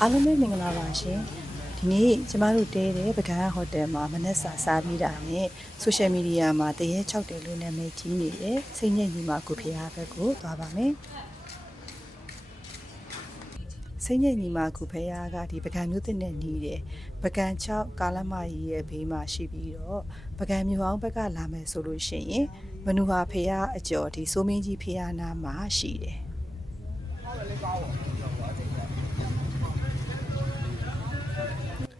အားလုံးပဲမင်္ဂလာပါရှင်ဒီနေ့ကျမတို့တဲတဲ့ပကန်းဟိုတယ်မှာမနက်စာစားပြီးတာနဲ့ဆိုရှယ်မီဒီယာမှာတရေ6တယ်လို့နာမည်ကြီးနေတဲ့စိတ်ညစ်ညီမကိုဖျားဘက်ကိုသွားပါမယ် စိတ်ညစ်ညီမကိုဖျားကဒီပကံမျိုးတင်နဲ့နီးတယ်ပကံ6ကာလမကြီးရဲ့ဘေးမှာရှိပြီးတော့ပကံမျိုးအောင်ဘက်ကလာမယ်ဆိုလို့ရှိရင်မနူဟာဖျားအကျော်ဒီစိုးမင်းကြီးဖျားနာမှာရှိတယ်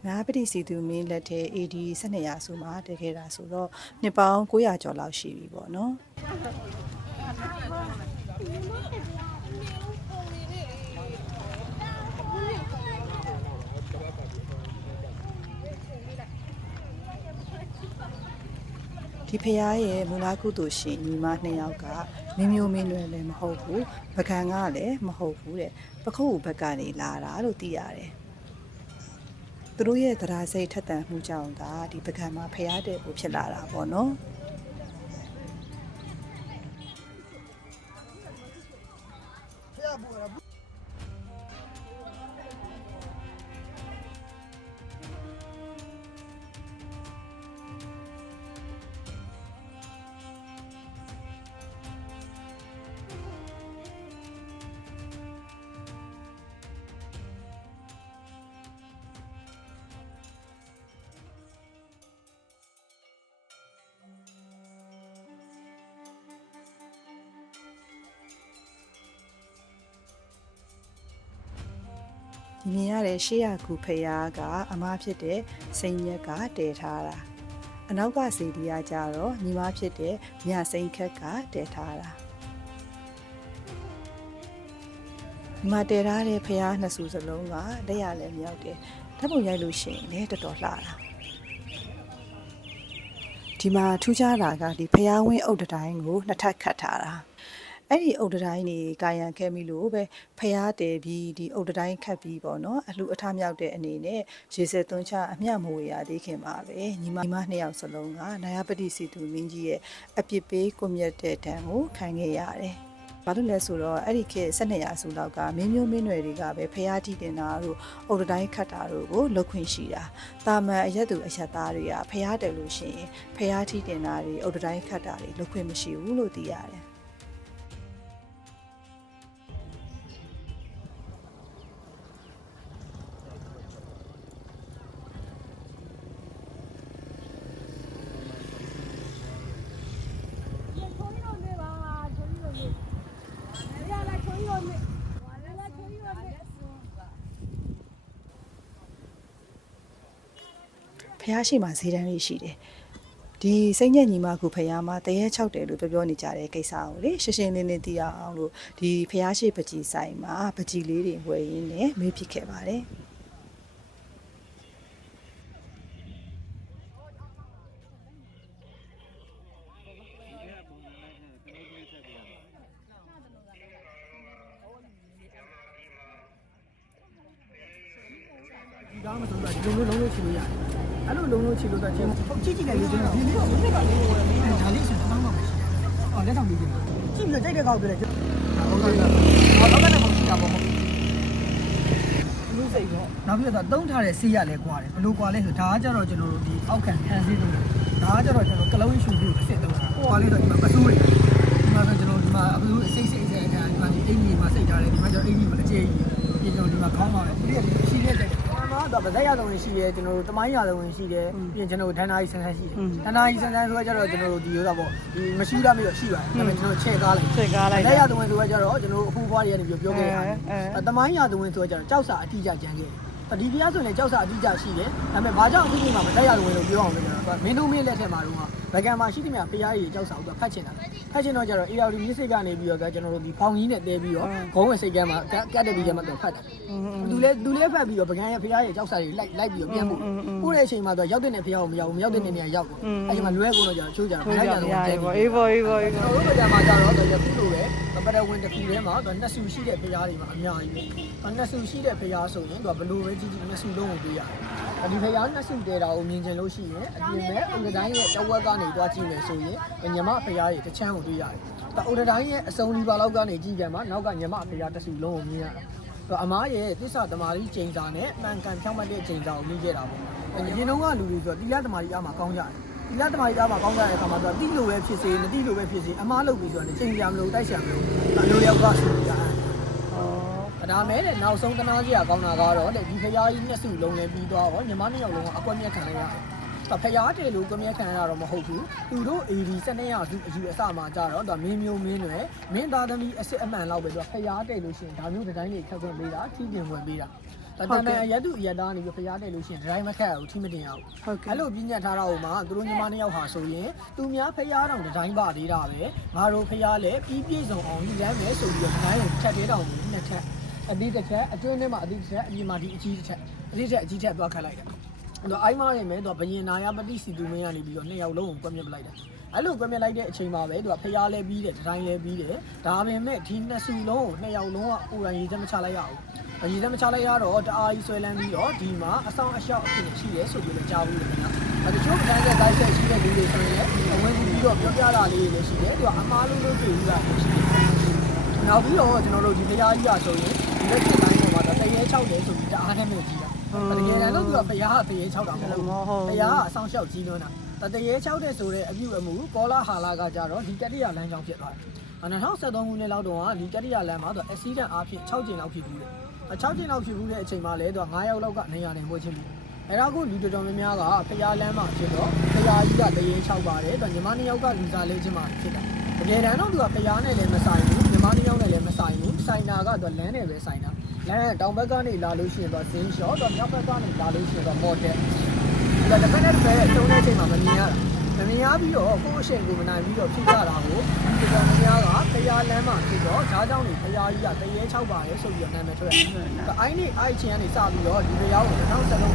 ငါပတိစီသူမင်းလက်ထဲ AD 12ရာစုမှာတည်ခဲ့တာဆိုတော့နှစ်ပေါင်း900ကျော်လောက်ရှိပြီပေါ့နော် ဒီဖရားရဲ့မူလာကုသိုလ်ရှင်ညီမနှစ်ယောက်ကမင်းမျိုးမင်းတွေလည်းမဟုတ်ဘူးပကံကလည်းမဟုတ်ဘူးတဲ့ပခုတ်ဘက်ကနေလာတာလို့သိရတယ်သူတို့ရဲ့တရားစိတ်ထက်သန်မှုကြောင့်ဒါဒီပကံမှာဖျားတဲ့ကိုဖြစ်လာတာပေါ့နော် မြင်ရတဲ့ရှေးရကူဖျားကအမားဖြစ်တဲ့စိန်ရက်ကတည်ထားတာအနောက်ကစီဒီယာကြတော့ညီမဖြစ်တဲ့မြစိန်ခက်ကတည်ထားတာဒီမှာတည်ထားတဲ့ဖျားနှစ်စုစလုံးကလက်ရလည်းမြောက်တယ်ဓာတ်ပုံရိုက်လို့ရှိရင်လည်းတော်တော်လှတာဒီမှာထူးခြားတာကဒီဖျားဝင်းအုတ်တတိုင်းကိုနှစ်ထပ်ခတ်ထားတာ အဲ့ဒီအုတ်တတိုင်းနေကာယံခဲ့မိလို့ပဲဖျားတယ်ပြီးဒီအုတ်တတိုင်းခတ်ပြီးပေါ့နော်အလှအထမြောက်တဲ့အနေနဲ့ရေစက်သွန်းချအမျှမဝေရသေးခင်ပါပဲညီမညီမနှစ်ယောက်စလုံးကနာယပတိစီသူမင်းကြီးရဲ့အပြစ်ပေးကွမြတ်တဲ့တံကိုခံခဲ့ရတယ်ဘာလို့လဲဆိုတော့အဲ့ဒီခေတ်12ရာစုလောက်ကမင်းမျိုးမင်းနွယ်တွေကပဲဖျားတီးတင်တာတို့အုတ်တတိုင်းခတ်တာတို့ကိုလုတ်ခွင့်ရှိတာတာမန်အရက်သူအရက်သားတွေကဖျားတယ်လို့ရှိရင်ဖျားတီးတင်တာတွေအုတ်တတိုင်းခတ်တာတွေလုတ်ခွင့်မရှိဘူးလို့သိရတယ် ဖះရှိမှဈေးတန်းလေးရှိတယ်ဒီစိတ်ညက်ညီမကူဖះမှာတရေ6တယ်လို့ပြောပြောနေကြတဲ့ကိစ္စကိုလေရှင်းရှင်းလင်းလင်းသိရအောင်လို့ဒီဖះရှိပကြီးဆိုင်မှာပကြီးလေးတွေဝယ်ရင်းနဲ့မေးဖြစ်ခဲ့ပါတယ် ဒီကားမဆုံးတော့ဒီလိုမျိုးလုံးလုံးချီလို့ရတယ် အဲ့လိုလုံးလုံးချီလို့တော့ချင်းဟုတ်ကြည့်ကြည့်လိုက်လေကျွန်တော်ဒီလေးတော့ဒီကလေးကိုဒါလေးဆိုတော့မှမရှိဘူးအော်လက်ဆောင်ပြီးကြည့်ကြည့်ပြီးတော့ကြိုက်တဲ့ကောက်ပြတယ်ဟုတ်ကဲ့ဟုတ်ကဲ့တော့မရှိတာပေါ့ဟုတ်လူစိတ်တော့နောက်ပြီးတော့တုံးထားတဲ့ဆေးရလဲကွာတယ်ဘလို့ကွာလဲဆိုဒါကကြတော့ကျွန်တော်တို့ဒီအောက်ခံခံဆေးတုံးဒါကကြတော့ကျွန်တော်ကလုံးရှူပြီးအစ်စ်တုံးတာကွာလေးတော့ဒီမှာပစိုးတွေဒီမှာဆိုကျွန်တော်ဒီမှာအပူစိတ်စိတ်စိတ်အခါဒီမှာဒီအိမ်ကြီးမှာစိတ်ထားတယ်ဒီမှာကျတော့အိမ်ကြီးမှာအကျေကြီးဒီကျွန်တော်ဒီမှာခေါင်းပါတယ်ဒီကရှိ တဲ့တဲ့တော့ဗဇက်ရသုံးဝင်ရှိတယ်ကျွန်တော်တို့တမိုင်းရသုံးဝင်ရှိတယ်ပြီးရင်ကျွန်တော်တို့ဒန္နာကြီးဆန်းဆန်းရှိတယ်ဒန္နာကြီးဆန်းဆန်းဆိုတော့ကျတော့ကျွန်တော်တို့ဒီလိုတော့ပေါ့ဒီမရှိတာမျိုးရှိပါတယ်ဒါပေမဲ့ကျွန်တော်ချဲ့ကားလိုက်ချိန်ကားလိုက်ဗတဇက်ယ်ရသုံးဝင်ဆိုတော့ကျတော့ကျွန်တော်တို့အဖူးဖွားတွေကနေပြောပြောခဲ့ရတယ်တမိုင်းရသုံးဝင်ဆိုတော့ကျတော့ကြောက်စာအတိအကျကြမ်းခဲ့တယ် ဒီပြားဆိုရင်ကြောက်စာအတိအကျရှိတယ်ဒါပေမဲ့ဘာကြောင့်အခုဒီမှာဗဇက်ရသုံးဝင်လို့ပြောအောင်လဲကျွန်တော်မင်းတို့မင်းလက်ထက်မှာတော့ဗကံမှာရှိသမျှဖျားရည်ကြောက်စာကိုဖတ်ချင်တာဖတ်ချင်တော့ကျတော့ AR မြစ်စိတ်ကနေပြီးတော့ကျွန်တော်တို့ဒီဖောင်ကြီးနဲ့တဲပြီးတော့ဂုံးဝင်စိတ်ကမ်းမှာကတ်တက်ပြီးကမှတော့ဖတ်တာသူလည်းသူလည်းဖတ်ပြီးတော့ပကံရဲ့ဖရားရဲ့ကြောက်စာတွေလိုက်လိုက်ပြီးတော့ပြန်ပို့ပို့တဲ့အချိန်မှာတော့ရောက်တဲ့နေဖရားကိုမရောက်ဘူးမရောက်တဲ့နေနေရာရောက်တယ်အဲဒီမှာလွဲကုန်တော့ကြာချိုးကြတာဟုတ်လိုက်ကြကြရတော့ရတဲပေါ့ပြီးအေးပေါ့အေးပေါ့အေးကျွန်ပေါ့တော်တို့ကကြာမှာကြတော့တော့ခုလိုပဲ ပပရဝင်တစ်ခုထဲမှာတော့နှစ်ဆူရှိတဲ့ဖရားတွေမှာအများကြီးပဲနှစ်ဆူရှိတဲ့ဖရားဆိုရင်တော့ဘလို့ပဲကြည့်ကြည့်နှစ်ဆူလုံးကိုတွေ့ရတယ် ဒီဖျားနှစ်စုတဲတာကိုမြင်ကျင်လို့ရှိရင်အပြင်မဲ့ဥဒတိုင်းရဲ့တဝက်ကနေတွားကြည့်မယ်ဆိုရင်ညမဖျားရဲ့တစ်ချမ်းကိုတွေ့ရတယ်။ဒါဥဒတိုင်းရဲ့အစုံဒီပါလောက်ကနေကြည့်ကြမှာနောက်ကညမဖျားတစ်စုလုံးကိုမြင်ရတာ။ဒါအမားရဲ့သစ္စာသမารီချိန်စာနဲ့အမှန်ကန်ဖြောင်းမှတ်တဲ့ချိန်စာကိုမြင်ခဲ့တာပေါ့။အရင်တုန်းကလူတွေဆိုတော့တီလာသမารီအားမှာကောင်းကြတယ်။ တီလာသမารီအားမှာကောင်းကြတဲ့အခါမှာတော့တိလိုပဲဖြစ်စေမတိလိုပဲဖြစ်စေအမားလုပ်ပြီးဆိုတော့ချိန်ကြမလို့တိုက်ရှာမလို့အလိုလျောက်ကဆိုကြတယ်။ဒါမဲ့တဲ့နောက်ဆုံးတနာကြီးကကောင်းတာကတော့တဲ့ဒီဖရားကြီးနှစ်စုလုံးလည်းပြီးသွားတော့ညီမနှစ်ယောက်လုံးကအကွက်မြက်ခံရရတယ်။ဒါဖရားတယ်လို့ကွက်မြက်ခံရတာတော့မဟုတ်ဘူး။သူတို့ AD 12ရာစုအယူအဆမှာကြတော့ဒါမင်းမျိုးမင်းတွေမင်းသားသမီးအစ်စ်အမှန်လောက်ပဲသူကဖရားတယ်လို့ရှိရင်ဒါမျိုးဒီဇိုင်းတွေခက်ခွင့်ပေးတာထိပြင်ဝင်ပေးတာ။ ဒါတမန်အရက်သူအရက်သားနေပြီးဖရားတယ်လို့ရှိရင်ဒီဇိုင်းမခက်ဘူးထိမတင်ရဘူး။ဟုတ်ကဲ့အဲ့လိုပြညတ်ထားတာဟိုမှာသူတို့ညီမနှစ်ယောက်ဟာဆိုရင်သူများဖျားတောင်ဒီဇိုင်းပါသေးတာပဲငါတို့ဖျားလည်းပြီးပြည့်စုံအောင်ယူရမ်းမယ်ဆိုပြီးတော့ဒီဇိုင်းကိုချက်သေးတောင်ကိုနှစ်ချက်အသီးတစ်ချက်အတွင်းထဲမှာအသီးတစ်ချက်အပြင်မှာဒီအကြီးတစ်ချက်အသီးတစ်ချက်အကြီးတစ်ချက်သွားခတ်လိုက်တယ်အဲ့ တော့အိုင်းမားရင်ပဲသူကဘယင်နာယပတိစီသူမင်းကနေပြီးတော့နှစ်ယောက်လုံးကိုကွက်မြက်ပလိုက်တယ်အဲ့လိုကွက်မြက်လိုက်တဲ့အချိန်မှာပဲသူကဖျားလဲပြီးတယ်ဒီဇိုင်းလဲပြီးတယ်ဒါပေမဲ့ဒီနှစ်စုလုံးကိုနှစ်ယောက်လုံးကပူရန်ရေးချက်မချလိုက်ရဘူးအရေးသမချလိုက်ရတော့တအားကြီးဆွဲလန်းပြီးတော့ဒီမှာအဆောင်အရှောက်အဖြစ်ရှိရဲဆိုပြီးလည်းကြားဘူးလေခင်ဗျာ။အဲတချို့တိုင်းတဲ့တိုင်းဆက်ရှိတဲ့လူတွေဆိုရင်လည်းအဝင်ပြီးတော့ပြောပြတာလေးတွေလည်းရှိတယ်။သူကအမားလုံးလုံးတွေ့ပြီးတာရှိတယ်။နောက်ပြီးတော့ကျွန်တော်တို့ဒီဖရားကြီးကဆိုရင်ဒီလက်ကျတိုင်းပေါ်မှာတရေ6တယ်ဆိုပြီးတအားနဲ့မြင်ကြည့်တာ။ တကယ်တမ်းလို့သူကဖရားကတရေ6တာမဟုတ်ဘူး။ဖရားကအဆောင်ရှောက်ကြီးလွန်းတာ။တရေ6တဲ့ဆိုတဲ့အပြုအမူကောလာဟာလာကကြတော့ဒီတတိယလမ်းကြောင်းဖြစ်သွားတယ်။2013ခုနှစ်လောက်တော့ဒီတတိယလမ်းမှာသူအက်ဆီဒန့်အားဖြင့်6ကျင်းလောက်ဖြစ်ဘူးလေ။အ6ကျင်းလောက်ဖြစ်ဘူးတဲ့အချိန်မှာလဲသူက9ယောက်လောက်ကနေရာနေပွဲချင်းပြီအဲ့ဒါကိုလူတော်တော်များများကဖျားလမ်းမှာဖြစ်တော့ဖျားကြီးကတရေ6ပါတယ်သူညီမနှစ်ယောက်ကလူစားလေးချင်းမှာဖြစ်တာတကယ်တမ်းတော့သူကဖျားနဲ့လည်းမဆိုင်ဘူး ညီမနှစ်ယောက်နဲ့လည်းမဆိုင်ဘူးဆိုင်တာကသူလမ်းနဲ့ပဲဆိုင်တာလမ်းတောင်ဘက်ကနေလာလို့ရှိရင်တော့ဇင်းရှော့တော့မြောက်ဘက်ကနေလာလို့ရှိရင်တော့မော်တယ်ဒါတစ်ဖက်နဲ့တစ်ဖက်တုံးတဲ့အချိန်မှာမမြင်ရတာမမြင်ရပြီးတော့ကိုယ့်အရှင်ကိုမနိုင်ပြီးတော့ဖြစ်ကြတာကိုဒီကောင်များကဖျားလမ်းမှာဖြစ်တော့ဈားကြောင်းတွေဖျားကြီးကတရေ6ပါတယ်ဆိုပြီးတော့နာမည်ထွက်တယ်အိုင်းနေအိုက်ချင်းကနေစပြီးတော့ဒီလိုရောက်2013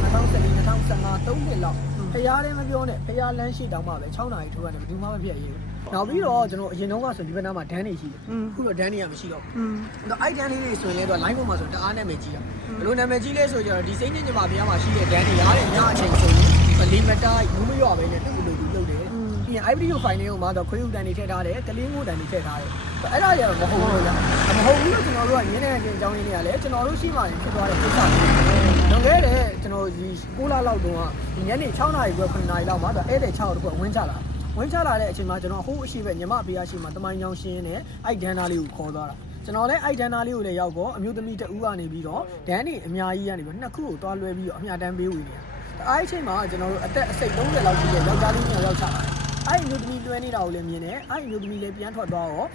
2014 2015 3နှစ်လောက် ဖျားလည်းမပြောနဲ့ဖျားလမ်းရှိတောင်မှပဲ6နာရီထိုးရတယ်ဘယ်သူမှမပြည့်ရဘူးနောက်ပြီးတော့ကျွန်တော်အရင်တုန်းကဆိုဒီဘက်နားမှာဒန်းနေရှိတယ်အခုတော့ဒန်းနေရမရှိတော့ဘူးอืมတော့အိုက်ဒန်းလေးတွေဆိုရင်လည်းတော့ line ပေါ်မှာဆိုတအားနာမည်ကြီးတာဘယ်လိုနာမည်ကြီးလဲဆိုကြတော့ဒီစိမ့်ညင်ညမှာဘုရားမှာရှိတဲ့ဒန်းတွေရားတဲ့ညအချိန်ဆိုရင်လီမတာဘူးမရောပဲနဲ့တူတူတူလုပ်တယ်ပြီးရင် IPD ကို file လေးကိုမှတော့ခွေးဥတန်တွေထည့်ထားတယ်ကလေးငိုတန်တွေထည့်ထားတယ်အဲ့ဒါတွေကတော့မဟုတ်ဘူးလားမဟုတ်ဘူးလို့ကျွန်တော်တို့ကရင်းနေတဲ့အကြောင်းရင်းတွေကလည်းကျွန်တော်တို့ရှိမှရင်ဖြစ်သွားတဲ့ကိစ္စတွေ လွန်ခဲ့တဲ့ကျွန်တော်ဒီ6လလောက်တုန်းကဒီညနေ6နာရီခွဲ9နာရီလောက်မှာတော့ဧည့်သည်6တော့ဝင်ချလာဝင်ချလာတဲ့အချိန်မှာကျွန်တော်ဟိုးအရှိပဲညီမအဖေအရှိမှတမိုင်းချောင်းရှင်းနဲ့အိုက်ဒန်နာလေးကိုခေါ်သွားတာကျွန်တော်လည်းအိုက်ဒန်နာလေးကိုလည်းရောက်တော့အမျိုးသမီးတဦးကနေပြီးတော့ဒန်းနေအများကြီးကနေပြီးနှစ်ခုကိုတွားလွဲပြီးတော့အမြတမ်းပေးဝင်နေတာ။အားအချိန်မှာကျွန်တော်တို့အသက်အစိတ်30လောက်ရှိတဲ့ယောက်ျားလေးမျိုးယောက်ျားပါတယ်။အဲ့ဒီအမျိုးသမီးလွှဲနေတာကိုလည်းမြင်တယ်။အဲ့ဒီအမျိုးသမီးလည်းပြန်ထွက်သွားတော့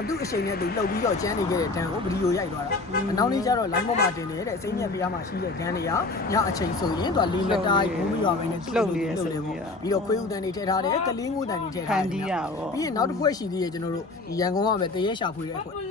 အတူအချိန်နဲ့သူလှုပ်ပြီးတော့ကျန်းနေခဲ့တဲ့ဒန်းကိုဗီဒီယိုရိုက်သွားတာ။အနောက်လေးကျတော့ line ပေါ်မှာတင်နေတဲ့စိမ့်မြက်ဖျားမှာရှိတဲ့ဒန်းတွေကညအချိန်ဆိုရင်သူကလေးလက်တိုင်းဘူးမရွာမင်းနဲ့လှုပ်နေတယ်ပေါ့။ပြီးတော့ခွေးဦးတန်တွေထည့်ထားတယ်ကလေးငိုတန်တွေထည့်ထားတယ်ပြီးရင်နောက်တစ်ဖွဲ့ရှိသေးတယ်ကျွန်တော်တို့ဒီရန်ကုန်ကပဲတရေရှာဖွေတဲ့အဖွဲ့ဒီ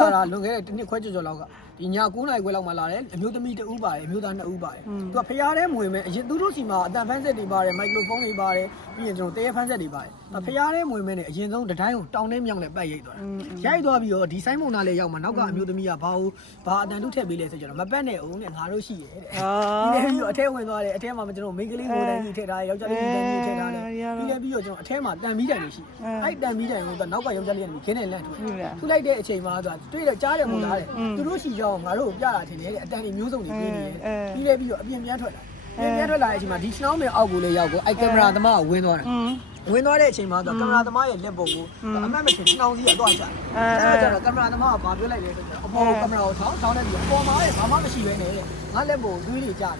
လာတာလွန်ခဲ့တဲ့တစ်နှစ်ခွဲကျော်ကျော်လောက်က ဒီည9နိုင်ခွဲလောက်မှလာတယ်အမျိုးသမီးတဦးပါတယ်အမျိုးသား2ဦးပါတယ်သူကဖျားတဲ့မွေမဲ့အရင်သူတို့စီမှာအတန်ဖန်းဆက်တွေပါတယ်မိုက်ခရိုဖုန်းတွေပါတယ်ပြီးရင်ကျွန်တော်တရေဖန်းဆက်တွေပါတယ်ဒါဖျားတဲ့မွေမဲ့နဲ့အရင်ဆုံးတတိုင်းကိုတောင်းနဲ့မြောင်နဲ့ပတ်ရိတ်သွားတာရိုက်သွားပြီးတော့ဒီဆိုင်မုံနာလေးရောက်မှနောက်ကအမျိုးသမီးကဘာလို့ဘာအတန်တုထည့်ပေးလဲဆိုကြတော့မပတ်နဲ့အောင်နဲ့ငါတို့ရှိရဲ့တဲ့အာပြီးလည်းပြီးတော့အထဲဝင်သွားတယ်အထဲမှာကျွန်တော်မိန်းကလေးကိုတန်းကြီးထည့်ထားတယ်ယောက်ျားလေးကိုတန်းကြီးထည့်ထားတယ်ပြီးလည်းပြီးတော့ကျွန်တော်အထဲမှာတန်မီးတိုင်တွေရှိတယ်အဲ့တန်မီးတိုင်ကိုတော့နောက်ကယောက်ျားလေးကနေခင်းနေလန့်ထွက်ထူလိုက်တဲ့အချိန်မှာသူတွေ့တော့ကြားတယ်မို့လားတဲ့သူတို့ရှိကြောင်းငါတို့ကိုပြတာထင်တယ်တဲ့အတန်တွေမျိုးစုံတွေပေးနေတယ်ပြီးလည်းပြီးတော့အပြင်ပြန်ထွက်လာပြန်ပြန်ထွက်လာတဲ့အချိန်မှာဒီစနောင်းမင်အောက်ကိုလည်းရောက်ကိုအဲ့ကင်မရာသမားကဝင်သွားတာอืมဝင်သွားတဲ့အချိန်မှာသူကင်မရာသမားရဲ့လက်ပုံကိုအမတ်မထင်နှောင်းစီကတော့ချအဲ့တော့ကျတော့ကင်မရာသမားကဘာပြောလိုက်လဲဆိုတော့အပေါ်ကင်မရာကိုထောင်းထောင်းနေပြီးအပေါ်မှာလည်းဘာမှမရှိပဲနဲ့ငါလက်ပုံတွေးနေကြတယ်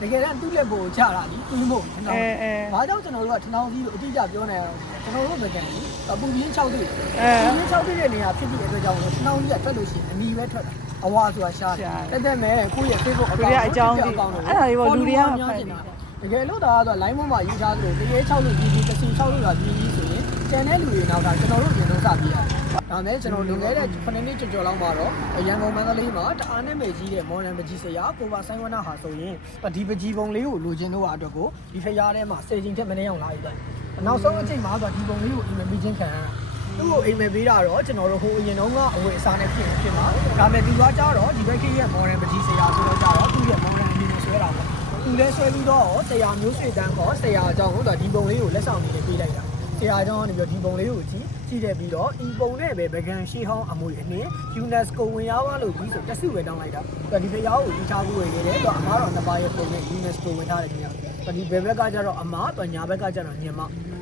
တကယ်တမ်းသူ့လက်ပုံကိုချတာဒီတွေးမို့ထနှောင်းဘာကြောင့်ကျွန်တော်တို့ကထနှောင်းစီလို့အတိအကျပြောနေရအောင်ကျွန်တော်တို့မကန်ဘူးအပူပြင်း6တိပူပြင်း6တိတဲ့နေရာဖြစ်ပြီးတဲ့အတွက်ကြောင့်ထနှောင်းစီကထွက်လို့ရှိရင်အနီပဲထွက်တာ အဝါဆိုတာရှားတယ်တက်တက်မဲ့ကိုယ့်ရဲ့ Facebook အကောင့်တကယ်လို့ဒါကတော့ line ပေါ်မှာယူထားသလိုတရေ6လို့ကြီးကြီးတစ်စီ6လို့ကကြီးကြီးဆိုရင်ကျန်တဲ့လူတွေနောက်ကကျွန်တော်တို့ပြင်လို့စပြရတယ်။ဒါနဲ့ကျွန်တော်လွန်ခဲ့တဲ့9နှစ်ကျော်ကျော်လောက်မှာတော့ရန်ကုန်မန္တလေးမှာတအားနဲ့မယ်ကြီးတဲ့မော်လန်ပကြီးဆရာကိုပါဆိုင်ဝနာဟာဆိုရင်ဒီပကြီးပုံလေးကိုလိုချင်တော့အတွက်ကိုဒီဖရားထဲမှာစေချင်းထက်မနေအောင်လာရည်။နောက်ဆုံးအချိန်မှာဆိုဒီပုံလေးကိုအိမ်မပြီးချင်းခံရတာ။ သူ့ကိုအိမ်မပေးတာတော့ကျွန်တော်တို့ဟိုအရင်တုန်းကအဝယ်အစားနဲ့ဖြစ်ဖြစ်မှာဒါပေမဲ့ဒီကကြတော့ဒီဘက်ကြီးရဲ့မော်လန်ပကြီးဆရာဆိုတော့ကြတော့သူ့ရဲ့မော်လန်အမြင်ကိုဆွဲတာပေါ့။သူသူလဲဆွဲပြီးတော့ဆရာမျိုးဆွေတန်းခေါ်ဆရာအကြောင်းကိုတော့ဒီပုံလေးကိုလက်ဆောင်လေးနဲ့ပေးလိုက်တာဆရာအကြောင်းကနေပြီးတော့ဒီပုံလေးကိုကြည့်ကြည့်တယ်ပြီးတော့ဒီပုံနဲ့ပဲဗကန်ရှေးဟောင်းအမွေအနှစ် UNESCO ဝင်ရောက်သွားလို့ပြီးဆိုတက်စုပဲတောင်းလိုက်တာဒီဖျားကိုဒီချာဘူးဝင်နေတယ်တော့အမားတော်နှစ်ပါးရဲ့ပုံနဲ့ UNESCO ဝင်ထားတယ်ခင်ဗျာဒီဘယ်ဘက်ကကျတော့အမားတော့ညာဘက်ကကျတော့ညင်မ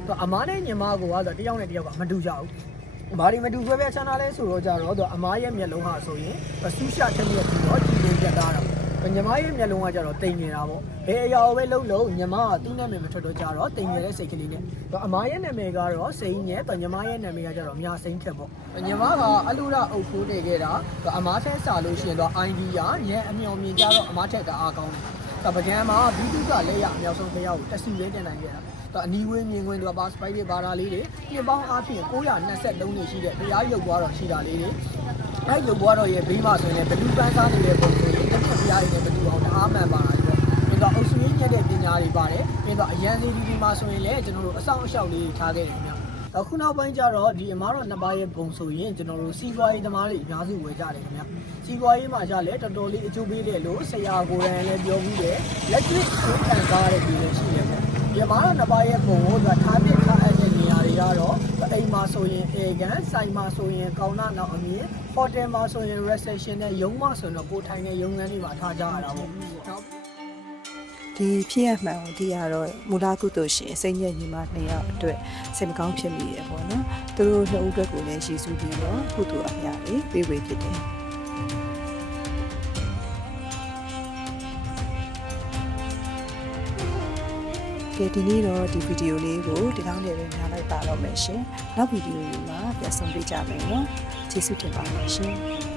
တော့အမားနဲ့ညင်မကိုကတော့တယောက်နဲ့တယောက်ကမတူကြဘူးဘာဒီမတူခွဲပဲချမ်းသာလဲဆိုတော့ကြတော့တော့အမားရဲ့မျက်လုံးဟာဆိုရင်ဆူးရှာထက်မြက်ပြီးတော့ကြည်နေပြတ်သားတာညီမရဲ့မျက်လုံးကကြတော့တိမ်နေတာပေါ့ဘယ်အရာကိုပဲလှုပ်လို့ညီမကသူ့နာမည်မထွက်တော့ကြတော့တိမ်နေတဲ့စိတ်ကလေးနဲ့တော့အမားရဲ့နာမည်ကတော့စိန်နဲ့တော့ညီမရဲ့နာမည်ကကြတော့မြစိန်ထက်ပေါ့ညီမကအလူရအုပ်ဖိုးနေခဲ့တာတော့အမားထက်စာလို့ရှိရင်တော့ ID ကညံအမြောင်မြင်ကြတော့အမားထက်ကအားကောင်းတယ်တော့ပကံမှာဘီတူကလက်ရအမြောက်ဆုံးတရားကိုတက်စီလေးတင်နိုင်ခဲ့တာ တော့အနီးဝင်းမြင်ခွင့်တော့ပါစပိုက်တွေပါတာလေးတွေပြပေါင်းအားဖြင့်923နေရှိတဲ့တရားရုပ်သွားတော့ရှိတာလေးတွေအဲ့ရုပ်သွားတော့ရဲ့ဘေးမှာဆိုရင်ဘလူးပန်းစားနေတဲ့ပုံဆိုရင်တစ်ခါတရားရည်နဲ့ဘလူးအောင်တအားမှန်ပါလာပြီပေါ့ပြီးတော့အုပ်စုရင်းညက်တဲ့ပညာတွေပါတယ်ပြီးတော့အရန်စီဒီဒီမှာဆိုရင်လည်းကျွန်တော်တို့အဆောင်အရှောက်လေးထားခဲ့တယ်ခင်ဗျတော့ခုနောက်ပိုင်းကျတော့ဒီအမားတော်နှစ်ပါးရဲ့ပုံဆိုရင်ကျွန်တော်တို့စီးပွားရေးသမားတွေအများစုဝယ်ကြတယ်ခင်ဗျစီးပွားရေးမှာကျလည်းတော်တော်လေးအကျိုးပေးတယ်လို့ဆရာကိုယ်တိုင်လည်းပြောပြီးတယ်လက်တွေ့ကိုယ်တိုင်ကားတဲ့ပြည်လည်းရှိတယ်ပေါ့ဒီအ မားတော်နှစ်ပါးရဲ့ပုံကိုသူထားပြထားအပ်တဲ့နေရာတွေကတော့အိမ်မှာဆိုရင်အေကန်ဆိုင်မှာဆိုရင်ကောင်းနာနောက်အမြင်ဟိုတယ်မှာဆိုရင် reception နဲ့ရုံးမှာဆိုရင်တော့ကိုယ်ထိုင်တဲ့ရုံးခန်းတွေမှာထားကြရတာပေါ့နော်ဒီဖြစ်ရမှန်ကိုဒီကတော့မူလကုသိုလ်ရှင်စိတ်ညစ်ညီမနှစ်ယောက်အတွက်စိတ်မကောင်းဖြစ်မိတယ်ပေါ့နော်သူတို့နှစ်ဦးအတွက်ကိုလည်းရည်စူးပြီးတော့ကုသိုလ်အများကြီးပေးဝေဖြစ်တယ် ကဲဒီနေ့တော့ဒီဗီဒီယိုလေးကိုဒီကောင်းလေးပဲညားလိုက်ပါတော့မယ်ရှင်နောက်ဗီဒီယိုမှာပြန်ဆောင်ပေးကြမယ်နော်ကျေးဇူးတင်ပါတယ်ရှင်